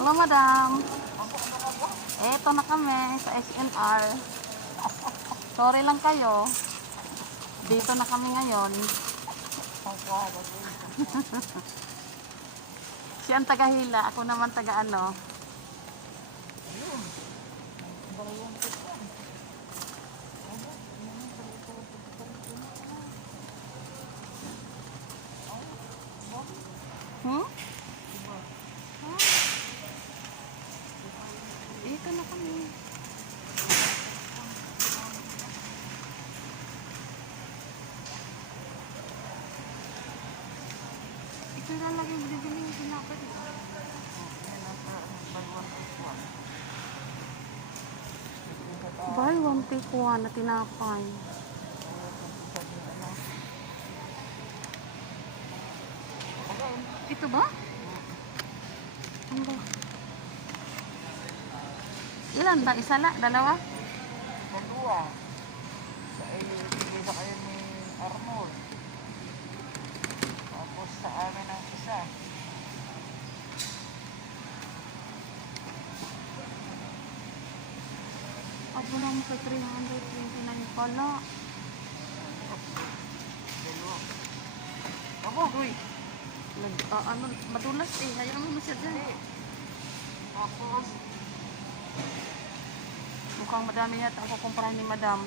Hello, madam. Eto na kami sa SNR. Sorry lang kayo. Dito na kami ngayon. Siya ang taga-Hila. Ako naman taga-ano. Hmm? Dito na kami. Ito na lagi yung bibili yung tinapay. Buy one take one na tinapay. Ito ba? Ano ba? Ilan ba? Isa na? Dalawa? Dalawa. Sa kayo ni Arnold. Tapos sa amin ang isa. Ako naman sa 329 pala. Dalawa. Abo, uy. Ano, madulas eh. Hayaan mo siya dyan. Tapos, Mukhang madami yata ako kumparahin ni madam.